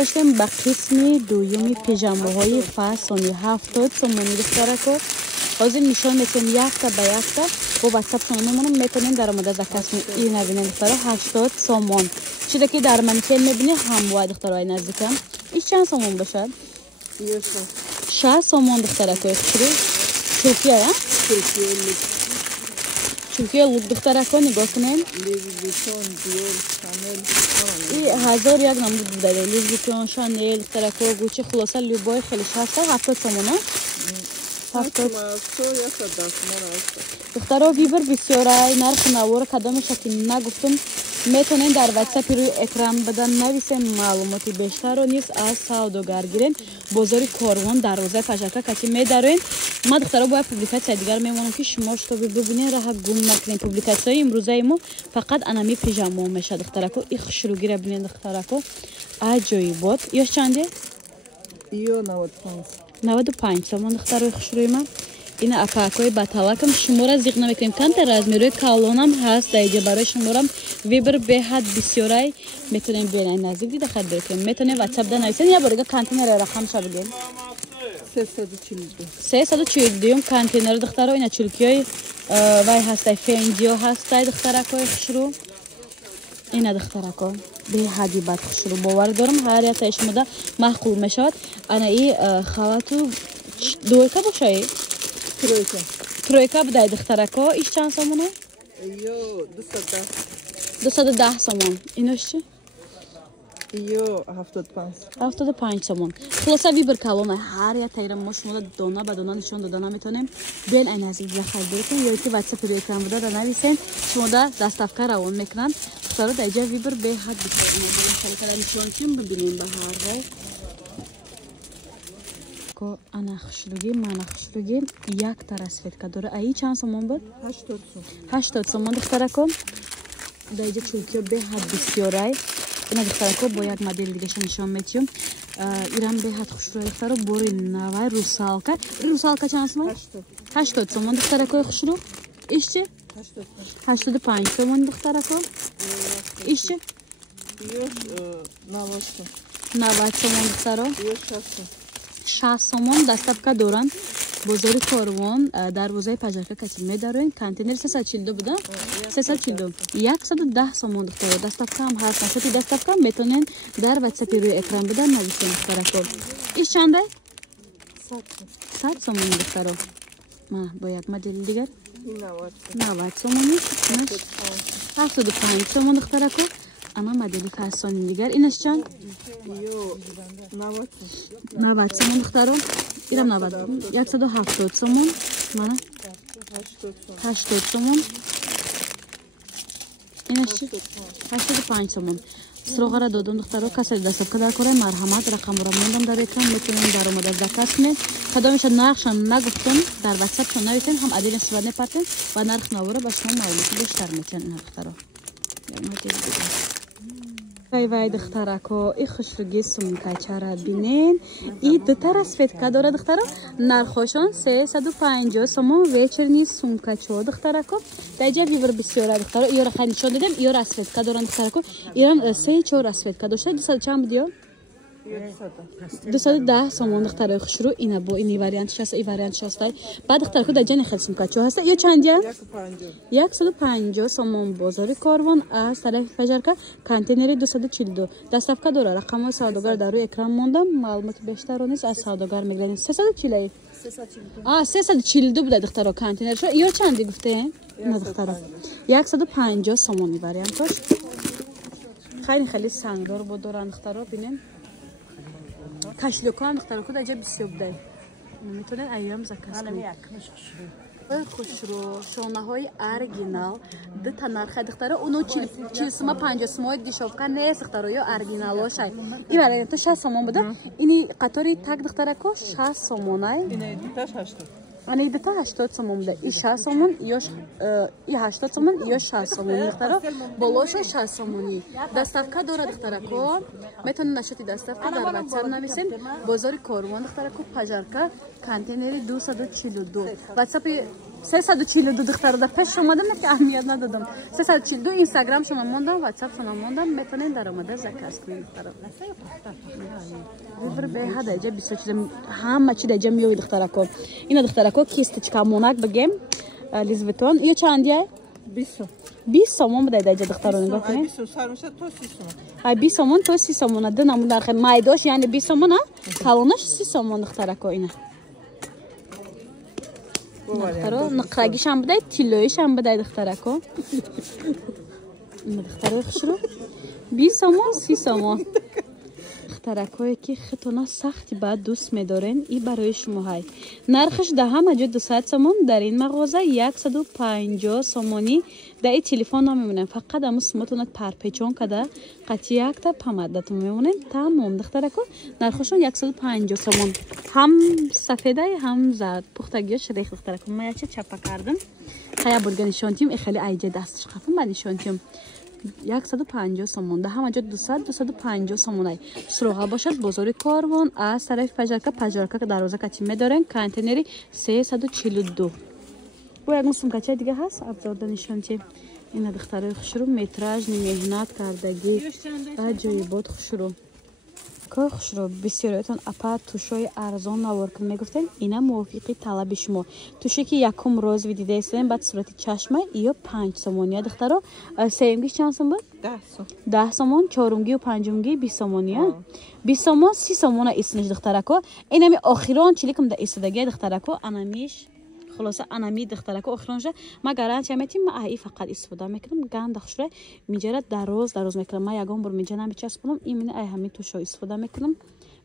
داشتم با قسم دومی پیژامه های فاسونی 70 سومونی دخترکو حاضر نشان میتونم یک تا به یک تا با واتساپ شما میتونین در مورد زکات این نبینین دخترا 80 سومون چیزی که در من که میبینی هم باید دخترای نزدیکم این چند سومون باشد 60 سومون دخترکو خیلی ترکیه ها ترکیه لوک دخترکو نگاه کنین این 1000 یک نمود بوده لوک ویتون شانل دخترکو گوچی خلاصه لوبای خیلی 70 سومون دخترها ویبر بسیاره نرخ نوار کدامش که نگفتم میتونین در واتساپ روی اکران بدن نویسین معلوماتی بیشتر رو نیست از سوداگر گیرین بازار کاروان در روزه فجرکه کتی میدارین ما دخترها باید پوبلیکاسیون دیگر میمونم که شما شو ببینین راه گم نکنین پوبلیکاسیون امروزه ما فقط انمی پیژامه میشه دخترکو این خوشروگی رو ببینین دخترکو عجایبات یاش چنده 95 سومون دخترای خوشروی من این اپاکای باتلاکم شما را زیغ نمیکنیم کانت رزمیروی کالونم هست دایجه برای شما را ویبر به حد بسیاری میتونیم بیاین نزدیک دیده خرید بکنیم میتونیم واتساپ ده نویسین یا برای کانتینر رقم شو بگیم 342 کانتینر دخترا اینا چلکیای وای هستای فنجیو هستای دخترکای خوشرو اینا دخترکا به حدی بد خوشرو باور دارم هر یک شما ده معقول میشد انا این خواتو دویکا باشه ترویکا بدای دخترکا ایش چند سومونه؟ 210 سومون اینوش چی؟ 75 سومون خلاصه ویبر کالونه هر یک تایرم ما شما دانه به دانه نشان دادن میتونیم بیاین این از این خرید بکنیم یا که واتساپ روی اکران بوده در نویسین شما در دستافکار روان میکنن دخترها در اینجا ویبر به حد بکنیم اما بریم نشان چیم ببینیم به هر حال انا خوشلوگی من خوشلوگی یک تا رسفت داره ای چند سومون بود 80 سومون دخترکو دایجه چلکیو به حد بسیاری اینا دخترکو با یک مدل دیگه نشان میتیم ایران به حد خوشلوگی دخترو بوری نوای روسالکا چند سومون 80 سومون دخترکو خوشلو ایش چه 85 سومون دخترکو ایش چه 90 سومون دخترو 60 سومون دستافکا دوران بازار کاروان در روزه پجرکه کتی میدارین کانتینر 342 بوده 342 110 سومون دخترا دستافکا هم هست نشاتی دستافکا میتونین در واتساپ روی اکران بدن نویسین دخترکو ایش چنده 100 سومون دخترا ما با یک مدل دیگر 90 سومونی 75 سومون دخترکو اما مدلی فاسونی دیگر اینش چند 90 سومون دخترو ایرم 90 170 سومون من 80 سومون اینش چی 85 سومون سراغ را دادم دخترو کسی دستافکا در کاره مرحمت رقم را موندم در اکران میتونیم در اومد زکات می کدامش نقشم نگفتم در واتساپ شما نویسین هم عدل استفاده نپرتین و نرخ نواره با شما معلومات بیشتر میتونین دخترو وای دخترکو این خوشروگی سومکا چرا بینین این دو تا رسفت داره دخترا نرخشون 350 سومون ویچرنی سومکا چو دخترکو دایجا ویور بسیار دخترا ایرا خیلی نشون دادم ایرا رسفت دارن دخترکو ایران 3 4 رسفت داشته 200 چند بودیو 210 سومون دخترای خوشرو اینا با این واریانتش هست این واریانتش هست بعد دخترکو در جن خیلی سومکا چو هست یا چندیا 150 سومون بازار کاروان از طرف فجرکه کانتینر 242 دستافکا داره رقم سوداگر در روی اکران موندم معلومات بیشتر رو نیست از سوداگر میگن 340 342 بوده دخترا کانتینرش یا چندی گفته نه دخترا 150 سومونی واریانتش خیلی سنگدار بود دارن دخترا ببینین کاشلوکان دخترا کد عجب بسیار بوده میتونن ایام زکات خوشرو شونه های ارگینال دو تا نرخ دخترا اونو 40 سوم 50 سوم دیشوفکا نیست دخترا یا ارگینالو شای این برای تو 60 سوم بوده اینی قطاری تک دخترا کو 60 سومونای اینه دیتاش 80 انا دیتا 80 سوم بوده این 60 سومون یا این 80 سومون یا 60 سومون دخترا بالاش 60 سومونی دستافکا داره دخترا کو میتونن نشاتی دستافکا در واتساپ نویسین بازار کاروان دخترا کو پجرکه کانتینر 242 واتساپ 342 دختر در پیش اومدم که اهمیت ندادم 342 اینستاگرام شما موندم واتساپ شما موندم میتونین در اومده زکاس کنین دختر بر به هدا اجا 24 همه چی دجا میوی دخترکو اینا دخترکو کیستچکا موناک بگم لیزوتون یا چندیه 20 سومون بده دجا دخترون نگاه کنین 20 سر میشه تو 30 سومون های 20 سومون تو 30 سومون ده نمون در مایداش یعنی 20 سومون کالونش 30 سومون دخترکو اینا دخترو نقرگیش هم بده تیلویش هم بده دخترکو دخترو خشرو 20 سومون 30 سومون دخترکایی که خطونا سختی بعد دوست میدارین این برای شما های نرخش ده همه جا 200 سومون در این مغازه 150 سومونی در این تلفن نمیمونن فقط همون سمتونت پرپیچون کده قطعی یک تا پمدتون میمونن تمام دخترکو نرخشون 150 سومون هم سفیده هم زرد پختگیش ریخ دخترکو ما یه چپا کردم خیلی برگه نشانتیم خیلی ایجه دستش خفم بعد نشانتیم 150 سومون ده همه جا 250 سومونای سروغا باشد بزرگ کاروان از طرف پجارکا که دروازه کچیمه دارن کانتینری 342 و یک سومکچه دیگه هست ابزار نشانتی اینا دخترای خوشرو متراژ مهنت کردگی جای بود خوشرو که خوشرو بسیارتون اپا توشای ارزان نوار کن میگفتن اینا موافقی طلب شما توشی که یکم روز ویدیده ایستن بعد صورتی چشمه یا 5 سومونیه دخترو سیمگیش چند سوم بود 10 سومون چهارمگی و پنجمگی 20 سومونیه 20 سومون 30 سومون ایستنش دخترکو اینمی آخران چلیکم در ایستادگی دخترکو انامیش خلاصه انامی دخترکو آخرانش ما گارانتی میتیم ما ای فقط استفاده میکنم گند خشره میجره در روز میکنم ما یگان بر میجه نمیچسبونم این ای همین توشو استفاده میکنم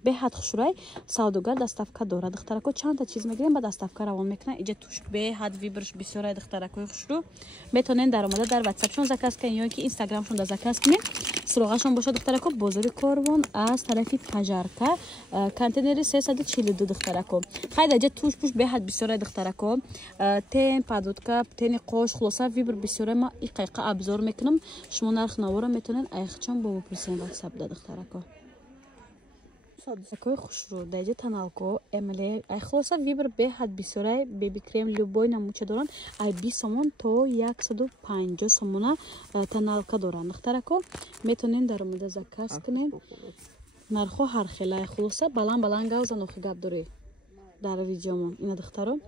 به حد خشره سوداگر دستافکا داره دخترکو چند تا چیز میگیریم بعد دستافکا روان میکنه اینجا توش به حد ویبرش بسیار دخترکو خشرو میتونین در اومده در واتساپ شون زکاس کنین یا اینکه اینستاگرام شون زکاس کنین سروغاشون باشه دخترکو بزرگ کاروان از طرفی پجارکا کانتینری 342 دخترکو خیلی اینجا توش پوش به حد بسیار دخترکو تن پادوتکا تن قوش خلاصه ویبر بسیار ما دقیقه ابزار میکنم شما نرخ نوارا میتونین ایخچان با بپرسین واتساپ دخترکو такой хушру дайҷа таналко эмле ай хулоса вибр беҳад бисёрай беби крем любой намуча доран ай 20 сомон то 150 сомона таналка доран духтарако метонен дар омада заказ кунен нархо ҳар хела ай хулоса балан гавза нохи гап дорӣ дар видеомон ина духтаро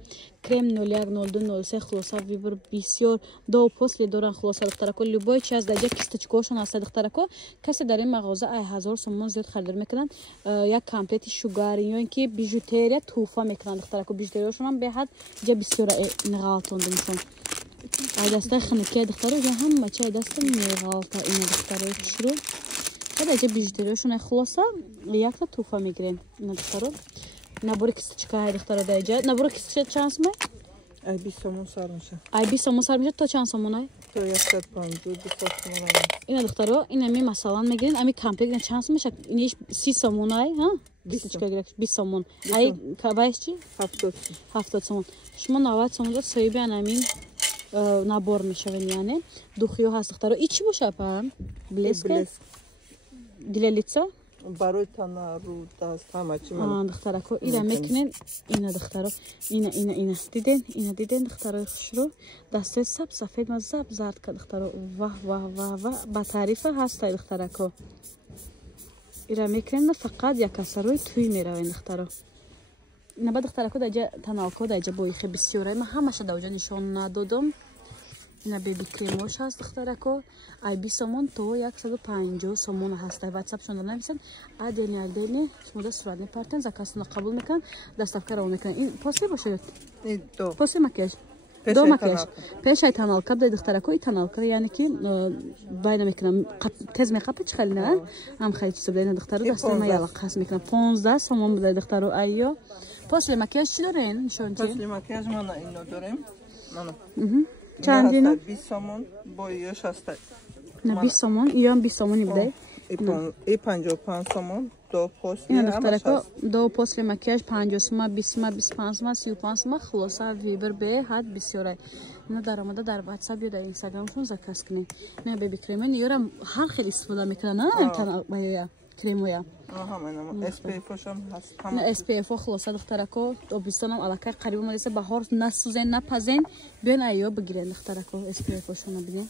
крем 01 02 03 хулоса вибр бисёр до после доран хулоса духтарако любой час дайҷа кисточкошон аста духтарако касе дар ин мағоза ай 1000 сомон зиёд харидор мекунанд як комплети шугар ё ин ки бижутерия туҳфа мекунанд духтарако бижутерияшонам беҳад ҷа бисёр ғалтондинсон ай дастаи ханукия духтаро ҷа ҳама чай даста меғалта ина духтарои хушру ҷа бижутерияшон ай хулоса якта туҳфа мегирем ина духтаро набори кисточка ай духтаро дайҷа набори кисточка чанд сом ай 20 сомон сар меша ай 20 сомон сар меша то чанд сомон ай то 150 сомон ина духтаро ина ми масалан мегирин ами комплект чанд сом меша иниш 30 сомон ай ҳа кисточка гирак 20 сомон ай кабайш чи 70 сомон шумо 90 сомон дод соҳиби анамин набор мешавен яъне духиё ҳаст духтаро и чӣ боша па блеск для лица барои тана рӯ даст ҳама чӣ ман духтарако ина мекунен ина духтаро ина диден духтарои хушрӯ дастаи сафед ма заб зард ка духтаро ва ба таърифа ҳастай духтарако ира мекунен фақат якасарои тӯй меравен духтаро ина ба духтарако даҷа таналко даҷа боихе бисёрай ма ҳамаша даҷа нишон надодам ина беби кремош ҳаст духтарако ай 20 сомон то 150 сомон ҳаст ай ватсап шонда нависанд адени шумо да сурат мепартен заказтона қабул мекунан доставка равон мекунан ин после бошад после макияж до макияж пеш ай таналка дай духтарако и таналка яъне ки байна мекунам тез меқапа чӣ хеле на ам хеле чиза буда ина духтаро дастаи ма яла қас мекунам 15 сомон буда духтаро айё после макияж чӣ дорен нишончи после макияж мана ино дорем мана чандина 20 сомон бо ёш ҳастай на 20 сомон иём 20 сомони будай и 55 сомон до после ина духтарако до после макияж 50 сома 20 сома 25 сома 35 сома хулоса вибр бе ҳад бисёрай ина дар омада дар ватсап ё дар инстаграмшон заказ кунед ина беби кремен ёра ҳар хел истифода мекунад на танал кремоя. Ага, менам SPF шам ҳаст. На SPF хулоса духтарако обистонам алака қариб мадеса баҳор насузен напазен биён айё бигирен духтарако SPF шона бинен.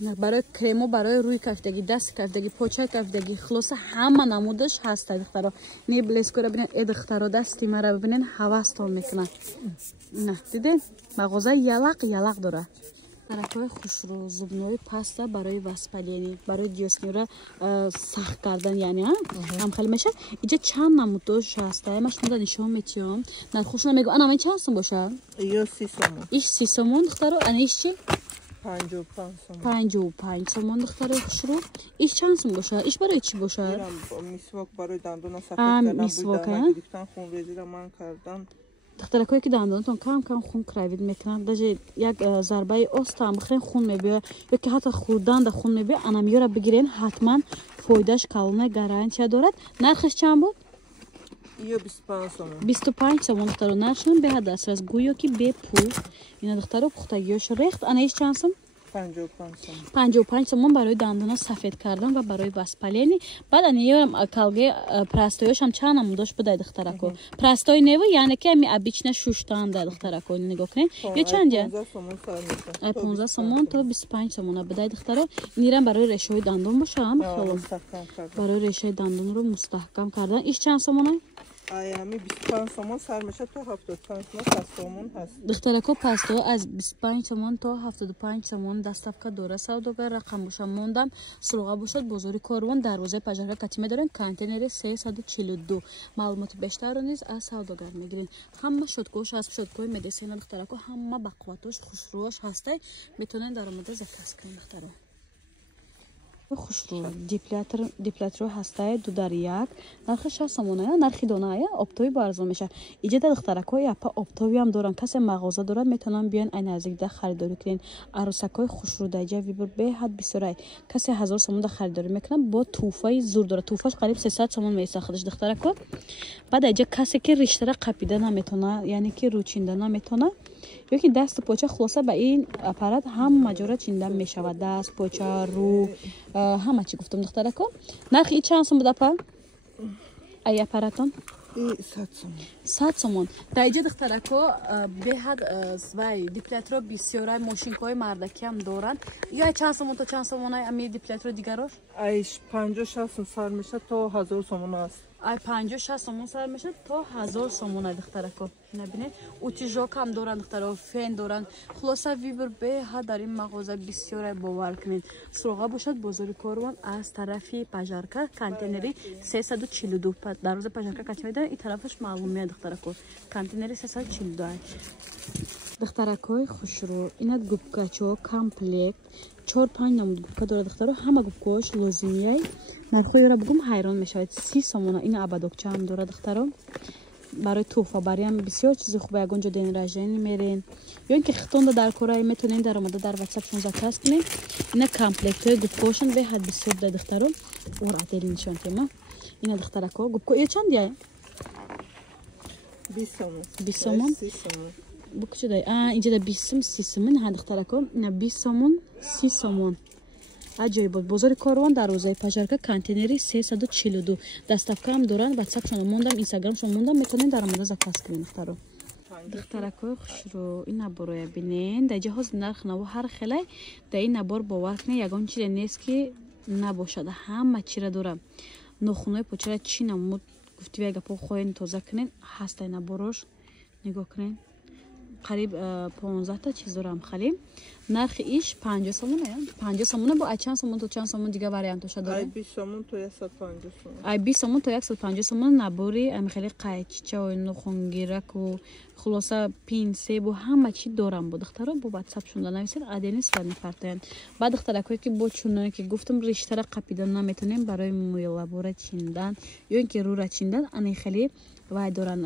барои кремо барои рӯи кафидаги дасти кафидаги почаи кафидаги хулоса ҳама намудаш ҳаста духтаро не блескора бинен духтаро дасти мара бинен ҳавастон мекунад на диден мағоза ялақ дора таракҳои хушрӯ зубнои паста барои воспаление барои диоснира сахт кардан яъне ҳамхел меша иҷа чанд намудош ҳаста машинда нишон метиём нархушона мегӯ анамай чанд сум боша ё 30 сомон иш 30 сомон духтаро ана иш чи 55 сомон духтарои хушрӯ иш чанд сум боша иш барои чӣ боша мисвок барои дандона сафед кардан мисвок гирифтан хунрезиро ман кардан духтаракое ки дандонатон кам хун кравид мекунад даже як зарбаи остам бихрен хун мебиёд ё ки ҳатто хурданда хун мебиёд анамиёра бигирен ҳатман фоидаш калона гарантия дорад нархаш чанд буд ё 25 сомон 25 сомон духтаро наршон беҳад дастрас гӯё ки бепул ина духтаро пухтагиёш рехт ана иш чанд сом 55 сомон барои дандона сафед кардан ва барои воспаление баъд аниёрам калге прастоёшам чанд намудош будай духтарако прастои нево яъне ки ами обична шуштанда духтарако нигоҳ кунед ё чанд я 15 сомон то 25 сомона будай духтаро инирам барои решаҳои дандон бошам халом барои решаи дандонро мустаҳкам кардан иш чанд сомона ами 25 сомон сар мешад то 75 сомон ҳаст духтарако пасто аз 25 сомон то 75 сомон доставка дора савдогар рақам бошам мондам суруға бошад бозори корвон дарвозаи пажарка катиме дорен контейнери 342 маълумоти бештарро низ аз савдогар мегирин ҳама шодкош аст шодкои медисина духтарако ҳама бақувватош хушрӯаш ҳастай метавонен даромада заказ кунед духтаро хушрӯ деплятро ҳастай 2 дар 1 нархи 60 сомона нархи доная обтои бо арзон меша иҷада духтарако япа обтои ам доран касе мағоза дорад метавонан биён ай наздикда харидорӣ кунен арӯсакҳои хушрӯ даҷа вибур беҳад бисёрай касе 1000 сомон харидорӣ мекунад бо туҳфаи зур дорад туҳфаш қариб 300 сомон месахадаш духтарако баъд аҷа касе ки риштара қапида наметона яъне ки рӯчинда наметона ё ки дасту поча хулоса ба ин аппарат ҳама ҷора чинда мешавад даст поча рӯ ҳама чӣ гуфтам духтарако нархи чанд сом буд апа ай аппаратон 100 сомон дар иҷа духтарако беҳад вай диплятро бисёрай мошинкаҳои мардакиам доранд ё чанд сомон то чанд сомонай ами диплятро дигарош ай 50-60 сом сар мешад то 1000 сомон аст ай 50-60 сомон сар мешад то 1000 сомон ай духтарако набинед утиҷокам доранд духтаро фен доранд хулоса вибур беҳад дар ин мағоза бисёрай бовар кунед суруға бошад бозори корвон аз тарафи пажарка контейнери 342 дарвоза пажарка катимеда ин тарафаш маълум меяд духтарако контейнери 342 духтаракои хушрӯ инак губкачо комплект 4-5 намуд губка дорад духтаро ҳама губкаош лозимияй нархоиро бугум ҳайрон мешавад 30 сомона ин абадокчаам дорад духтаро барои туҳфабариам бисёр чизи хубе ягон ҷо ден ражени мерен ё ин ки хитонда дар кора метонен даромада дар ватсапшон заказ кунен ина комплектҳои губкаошон беҳад бисёр да духтаро ор адели нишон тема ина духтарако губка ё чанд я 20 сомон букчудай инҷада 20 сом 30 сомон ҳа духтарако ина 20 сомон 30 сомон аҷоибот бозори корвон дарвозаи пажарка контейнери 342 доставкаам доранд ватсапшон мондам инстаграмшон мондам метавонен даромада заказ кунед духтаро духтаракои хушрӯ ин набороя бинен дар иҷа ҳозир нарх наво ҳар хелай дар ин набор бовар кунед ягон чизе нест ки набошад ҳама чира дорам нохунҳои почара чӣ намуд гуфтиви гапо хоҳен тоза кунед ҳастай наборош нигоҳ кунед қариб 15 та чиз дорам халим нархи иш 50 сомона 50 сомона бо чанд сомон то чанд сомон дига вариантоша дорад ай 20 сомон то 150 сомон ай 20 сомон то 150 сомон набори амихали қайчича нохунгираку хулоса пинсебу ҳама чи дорам бо духтаро бо ватсап шунда нависед адени силани партаян ба духтаракое ки бо чуноне ки гуфтам риштара қапидан наметонем барои мӯйлабора чиндан ё ин ки рӯра чиндан амихали вай доран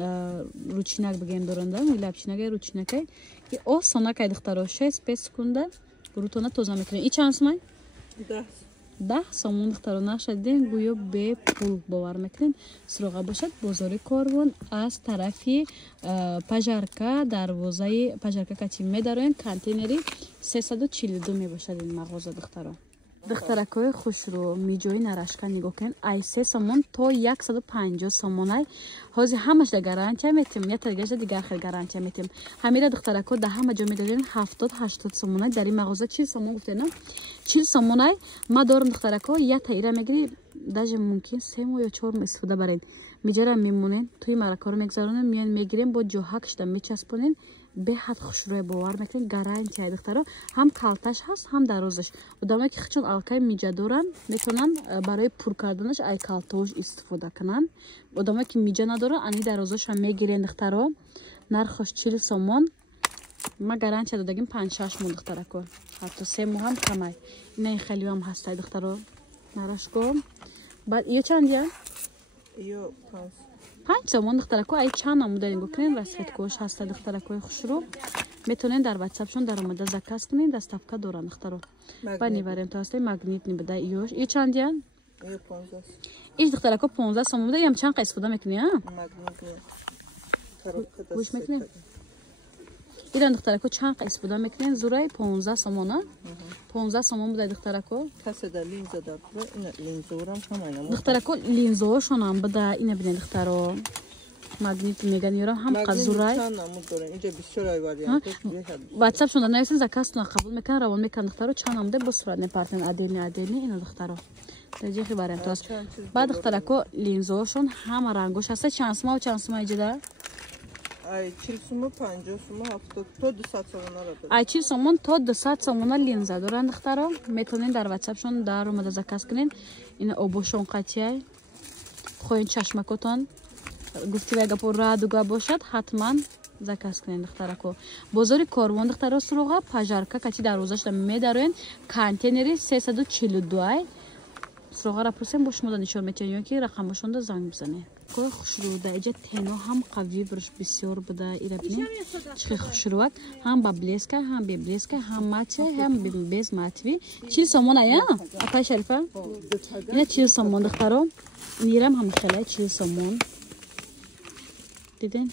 ручинак бигем доранда мӯйлабчинакай ручинакай ки осонакай духтаро 6-5 секунда рӯтона тоза мекунем и чанд сомай 10 сомон духтаро нашадем гӯё бепул бовар мекунем суруға бошад бозори корвон аз тарафи пажарка дарвозаи пажарка катим медароем контейнери 342 мебошад ин мағоза духтаро دخترکای خوش رو میجوی نراشکن نگاه کن ای 3 سومون تا 150 سومونای هازی همش در گارانتی میتیم یا ترگش دیگر خیلی گارانتی میتیم همیشه دخترکا ده همه جا میدادین 70-80 سومونای در این مغازه 40 سومون گفته نه 40 سومونای ما دارم دخترکا یا تایره میگیری даже ممکن 3 ماه یا 4 ماه استفاده برین میجرم میمونین توی مرکه رو میگذارونین میان میگیرین با جوهکش دم میچسبونین به حد خوشروی باور میکنین گارانتی های دخترا هم کالتش هست هم درازش ادامه که چون الکای میجا دارن میتونن برای پر کردنش ای کالتوش استفاده کنن ادامه که میجا نداره انی درازش هم میگیرین دخترا نرخش 40 سومون ما گارانتی دادیم 5-6 ماه دخترا کو حتی 3 ماه هم کمای نه خیلی هم هست دخترا نراش کو بعد یه چندیه یو 5 سومون دخترکو ای چند نمودارین گوکنین رسفت کوش هسته دخترکوی خوش رو میتونین در واتساپشون در اومده زکاس کنین دستافکا دوران دخترو با نیوریم تا هسته مگنیت نبده ایوش ای چند دیان؟ یو 15 ایش دخترکو 15 سومون بوده یم چند قیس بوده میکنی ها؟ مگنیت گوش میکنین؟ ایران دخترکو چند قیس بوده میکنین زورای 15 سومون ها؟ 15 سومون بوده دخترکو کسی در لینز دار این لینزورم همینه دخترکو لینزوشون هم بوده اینه بینین دخترو مگنیت میگن یورا هم قزورای چند نمود دارن اینجا بسیار واریانتش واتساپ شون نویسین زکاس قبول میکنن روان میکنن دخترو چند نموده به صورت نپارتن عدلنی اینو دخترو تجی خبرم تو بعد دخترکو لینزوشون هم رنگوش هست چند سما و چند سما ایجاده ای 40 سومون 50 سومون 70 تا 200 سومون را ای 40 سومون تا 200 سومون لینز دارن دخترو میتونین در واتساپ شون در اومده زکاس کنین این اوبوشون قطعه خوین چشمکتون گفتی وگا پر رادوگا باشد حتما زکاس کنین دخترکو بازار کاروان دخترا سروغا پاجارکا کچی در روزاش میدارین کانتینری 342 سروغا را پرسیم باش مود نشون میتونین که رقمشون رو زنگ بزنه کو خوشروده اجا تنو هم قوی برش بسیار بده ایربنی چه خوشروات هم با بلیسکا هم بی بلیسکا هم ماچه هم بی بیز ماتوی چی سومون ایا اپا شریفه اینا چی سومون دخترا نیرم هم خلای چی سومون دیدین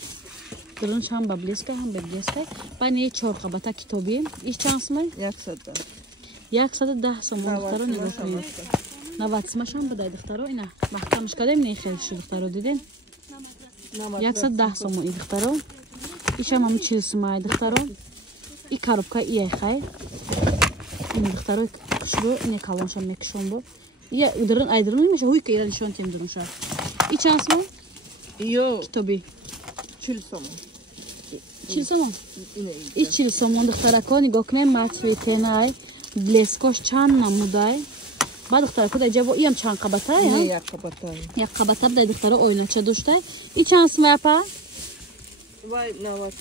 درونش هم با بلیسکا هم بی بلیسکا بانی 4 قبطه کتابی ایش چند سومه 110 سومون دخترا نگاه کنید نوات سمش هم بده دخترو اینا محکمش کردیم نه خیلی شد دخترو دیدین 110 سومون این دخترو ایش هم 40 سومه دخترو این کاربکا ای خیر این دخترو شروع این کالونش هم میکشون بو یا درون ایدرون میشه هوی که ایران نشون تیم درون شد این چند سومه یو کتابی 40 سومون 40 سومون این 40 سومون دخترکو نگاه کنیم ماتوی تنای بلیسکوش چند نمودای بعد دخترکو در جواب ایم چند قبطه یا؟ نه یک قبطه در دخترو اویناچه داشته این چند سومه اپا؟ وای 90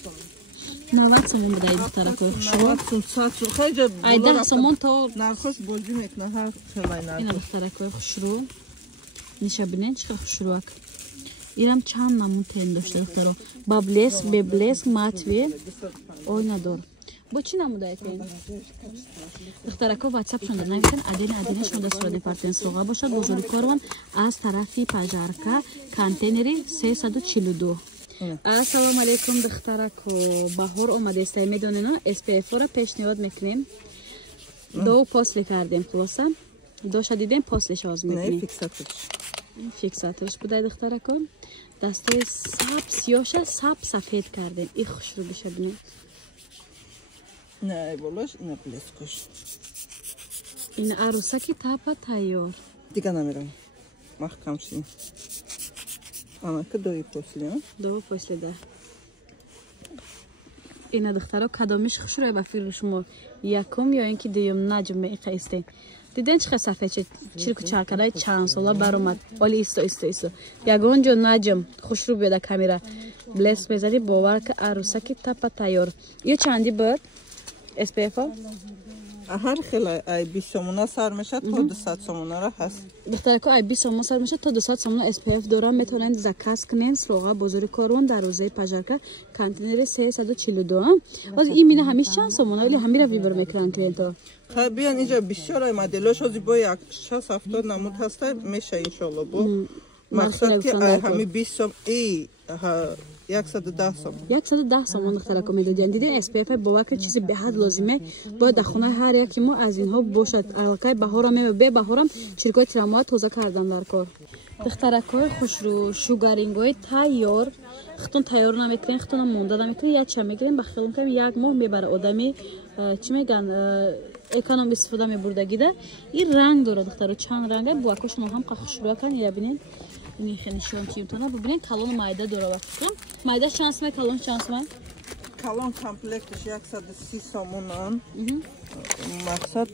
سومون 90 سومون بده این دخترکو خوشو 90 سومون خیلی ای 10 سومون تا نرخش بولجی میکنه هر خیلی این دخترکو خوشو نشه بینین چه خوشو ایرم چند نمون تین داشته دخترو بابلیس ببلیس ماتوی اوینا دار با چی نموده ایتین؟ دخترکو واتساپ شونده نویسن عدین شونده صورت پارتنس روغا باشد بزرگ کاروان از طرفی پاجارکا کانتینری 342 السلام علیکم دخترکو بهار اومده است میدونین SPF رو پیشنهاد میکنیم دو پاسل کردیم خلاصا دو شدیدیم پاسلش آز میکنیم فیکساتورش بوده دخترکو دستای سب سیاشه سب سفید کردیم این خوش رو بشه بینید نه بولش اینا بلیسکوش این عروسکی تاپا تایار دیگه نمیرم محکم شدیم اما که دوی پوسلی دو پوسلی ده این دخترها کدامش خوش روی بفیر شما یکم یا اینکه دیوم نجم می قیسته دیدن چه صفحه چیرکو چرکلای چند ساله برامد ولی ایستو یگون جو نجم خوش رو بیاده کامیرا بلیس بزنی باور که عروسکی تاپا تایار یه چندی بود SPF هر خیلی ای 20 سومونه سر میشه تا 200 سومونه را هست دخترکو ای 20 سومونه سر میشه تا 200 سومونه SPF دارن میتونن زکاس کنین سروغا بزرگ کارون در روزه پاجارکا کانتینر 342 باز این مینه همیشه چند سومونه ولی همین رو ویبر میکنن کلینتا خب بیان اینجا بسیار مدلش از با 60-70 نمود هست میشه ان شاء الله با مقصد که همین 20 سوم ای 110 сомон. 110 сомон духтарако медодиан. Диден SPF бовакр чизи беҳад лозиме. Бояд дар хонаи ҳар яки мо аз инҳо бошад. Аллакай баҳорам ва бе баҳорам чиркои тирамоа тоза кардан дар кор. Духтаракои хушрӯ шугарингои тайёр. Хитон тайёр намекунен, хитон монда намекунен, яча мегирен, ба хелон кам 1 моҳ мебара одами чӣ меган эконом истифода мебурдагида. Ин ранг дорад духтаро, чанд ранга буакошон ҳам хушрӯ кан я бинен. Ин хенишон чиётона бубинен калон майда дора вақтан. Майда чанд сомон, калон чанд сомон? Калон комплектш 130 сомон. Мақсад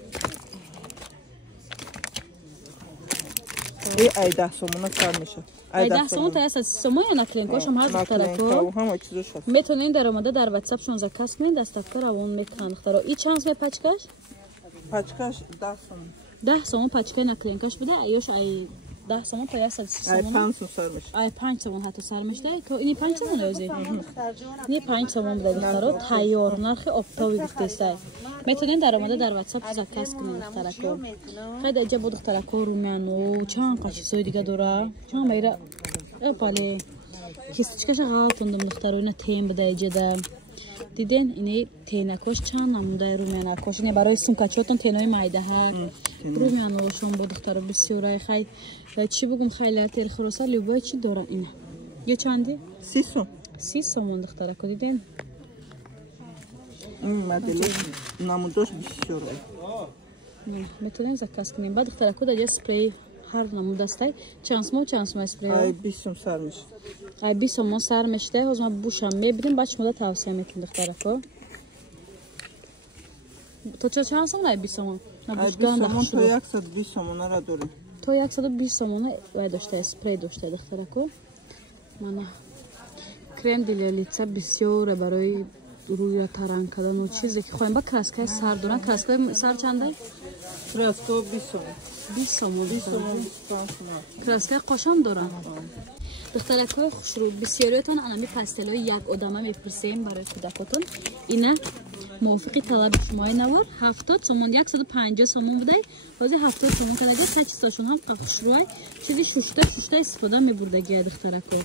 ай 10 сомон сар мешад. ай 10 сомон та 130 сомон я наклинкош ҳам ҳаст духтарако. Ҳама чизош ҳаст. Метонин даромада дар WhatsApp шон заказ кунин, доставка равон мекунанд духтаро. И чанд сомон пачкаш? Пачкаш 10 сомон. 10 сомон пачкаи наклинкаш буда, аёш ай 10 сомон та 130 сомон. Ай 5 сомон сар мешад. Ай 5 сомон ҳатто сар мешад. Ини 5 сомон ёзи. Ини 5 сомон буда духтаро, тайёр нархи оптови гуфтесай. Метонин даромада дар WhatsApp заказ кунин духтарако. Хайда иҷа бо духтарако румяно, чанд қашисои дига дора. Чанд майра пале. Кистичкаша ғалтондум духтаро, ина тем буда иҷада. Диден ини тенакош чанд намудаи румянакош. Ine барои сумкачотон тенои майдаҳа. Румяношон бо духтаро бисёрай хай. Чӣ бугум хайлар терхироса любое чӣ дорам ина. Ё чанди? 30 сомон. 30 сомон духтарако диден. Модели намудош бисёр. Метонем заказ кунем. Баъд духтарако даҷа спрей ҳар намудастай. Чанд сомон спрей? Ай 20 сомон сар мешад. Ай 20 сомон сар мешад. Ҳозир ма бушам мебинем, баъд шумо тавсия мекунем духтарако. То чанд сомон ай 20 сомон? Ай 20 сомон то 120 сомон ара дорем. То 120 сомон вай дошта спрей дошта духтарако. Мана крем для лица бисёр барои рӯя таранг кардану чизе ки хоҳем ба краскаи сар доран. Краскаи сар чандай? Краска 20 сомон. 20 сомон. 20 сомон 25 сомон. Краскаи қошам доран. духтаракои хушрӯ бисёриятон анами пастелҳои як одама мепурсем барои кӯдакотон. Ина мувофиқи талаби шумои навор 70 сомон 150 сомон будай. ҳозир 70 сомон кардаги качествошон ҳам хушрӯай чизи шушта истифода мебурдагия духтарако.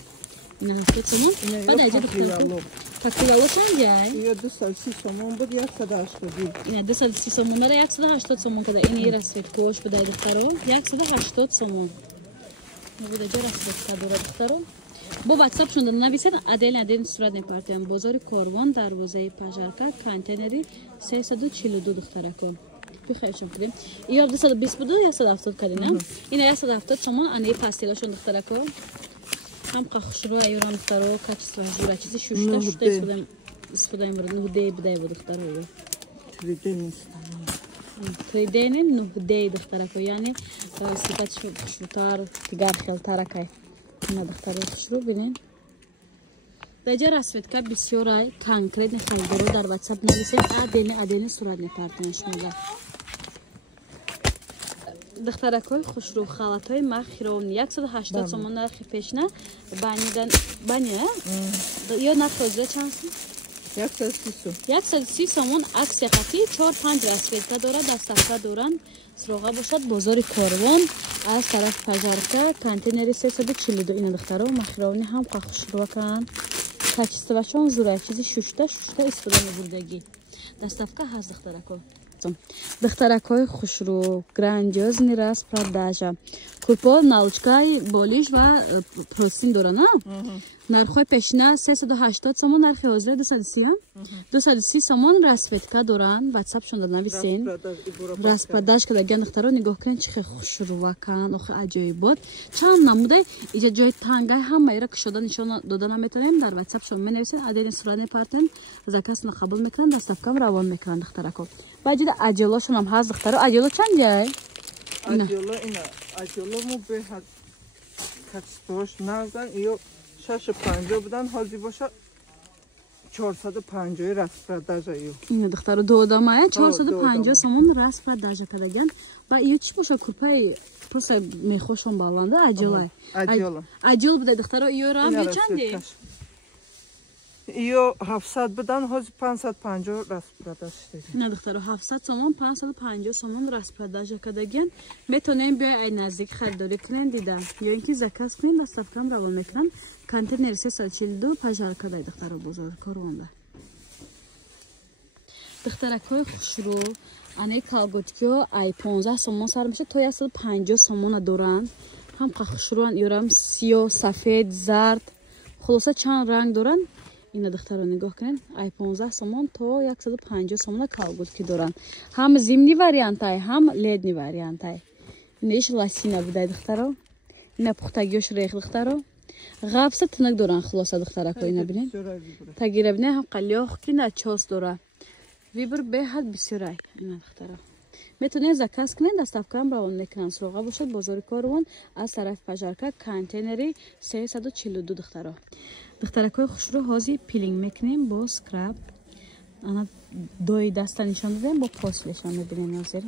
Ина 70 сомон. Баъд аҷа духтарако пакилало чанҷай? Ия 230 сомон буд 180. Ина 230 сомон дара 180 сомон када. Ини расветкош будай духтаро 180 сомон. Буде ҷа расветка дора духтаро. Бо WhatsApp шунда нависед адел суратни партиян бозори Корвон дарвозаи Пажарка контейнери 342 духтарако. Бихайшон кудем. Ия 220 буду 170 кадина. Ина 170 сомон ани пастелашон духтарако. Ҳам хушрӯ айёрам духтаро качество жура чизи шушта истифода мебурад. Нуҳдеи будай бо духтаро. Тридени нуҳдеи духтарако, яъне сифати хушрӯтар, дигар хелтаракай. Ина духтаро хушрӯ бинен. Даҷа расветка бисёрай конкретни халдоро дар WhatsApp нависед адели суратни партиян шумода. духтаракои хушрӯ халатҳои махиро 180 сомон нархи пешна бани ё нархи ҳозира чанд сомон? 130 сомон аксия қатӣ 4-5 расветка дора доставка доран сироға бошад бозори Корвон аз тарафи Пажарка контейнери 342 ина духтаро махирони ҳам хушрӯакан качествашон зурай чизи шушта истифода мебурдагӣ доставка ҳаст духтарако. Духтаракои хушрӯ грандиозни распродажа купон научкаи болиш ва простин дора на нархҳои пешина 380 сомон нархи ҳозира 230 сомон расветка доран WhatsApp шунда нависен распродаж кардагиан духтаро нигоҳ кунед чихе хушрӯакан охи аҷоибот чанд намудай иҷа ҷои тангай ҳамаира кушода нишон дода наметавонем дар WhatsApp шон менависен адени суратни партиян заказно қабул мекунанд доставкам равон мекунанд духтарако. Баҷида аҷёлошонам ҳаст духтаро. Аҷёло чанҷай? Аҷёло мо беҳад качествош назан ё 650 будан ҳозир боша 450 распродажа ё. Ина духтаро додамая 450 сомон распродажа кардаган. Ба ё чӣ боша курпаи просто мехошон баланда аҷёлай. Аҷёл буда духтаро ёрам ё чанди? Iyo 700 budan hozir 550 распродаж deydi. نه دخترو 700 سومون 550 سومون راست پرداخت کردگین میتونین بیای ای نزدیک خریداری کنین دیدم یا اینکه زکات کنین دستافکم روان میکنن کانتینر 342 پاجار کدای دخترو بزرگ کارونده دخترکای خوشرو انای کالگوتکیو ای 15 سومون سر میشه تو 150 سومون دارن هم خوشروان یورم سیاه سفید زرد خلاصه چند رنگ دارن اینا دختر رو نگاه کنین ای 15 سومون تا 150 سومون کالگوتکی دارن هم زمینی واریانت های هم لیدنی واریانت های اینش لاسینا بوده دختر رو اینا پختگیش ریخ دختر رو غابسه تنک دارن خلاصه دختر کو اینا ببینین تگیره ببینین هم قلیاخ کی نه چاس داره ویبر به حد بسیاری اینا دختر رو میتونین زکات کنین دستافکم روان میکنن سراغ باشد بازار کاروان از طرف پاجارکا کانتینری 342 دخترا دخترکای خوش رو حاضی پیلینگ میکنیم با سکراب انا دوی دستا نشان دادیم با پاسلشان میبینیم حاضر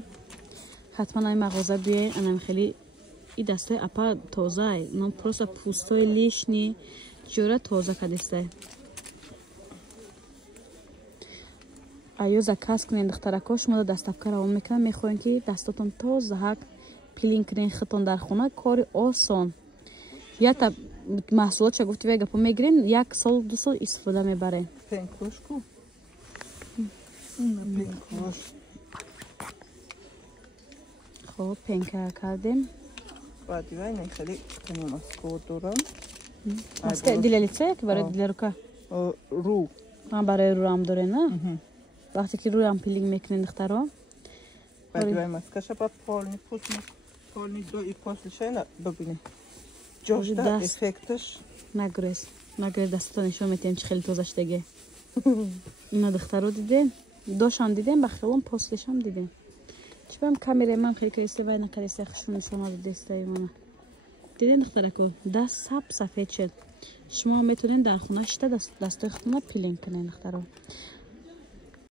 حتما این مغازه بیاین انا خیلی این دستای اپا تازه نام پروسا پوستای لیشنی جوره تازه کدسته آیا زکات کنین دخترکاش ما دستافکار روان میکنن میخواین که دستاتون تازه هک پیلینگ کنین خطون در خونه کار آسان یا تا محصولات چه گفتی وگا پو میگیرین 1 سال 2 سال استفاده میبرین پنکوش کو پنکوش خب پنکا کردیم بعد این خیلی کنیم اسکو دارم اسکو دیلیتسه که برای دیلروکا رو برای رو هم داره نه وقتی که روی هم پیلینگ میکنین دخترها بعد این مسکش با پالنی پوست پالنی دو ای پوستشه نه ببینی جوشته افکتش نگریز دستتون نشون میتیم چه خیلی توزش دیگه اینا دخترها دیدین دوشان دیدین بخیلون پوستش هم دیدین چه بهم کامیره من خیلی کریسته وای نکریسته خشون شما رو دستای منه دیدین دخترکو دست سب سفید شد شما میتونین در خونه شده دستای خودتون پیلینگ کنین دخترها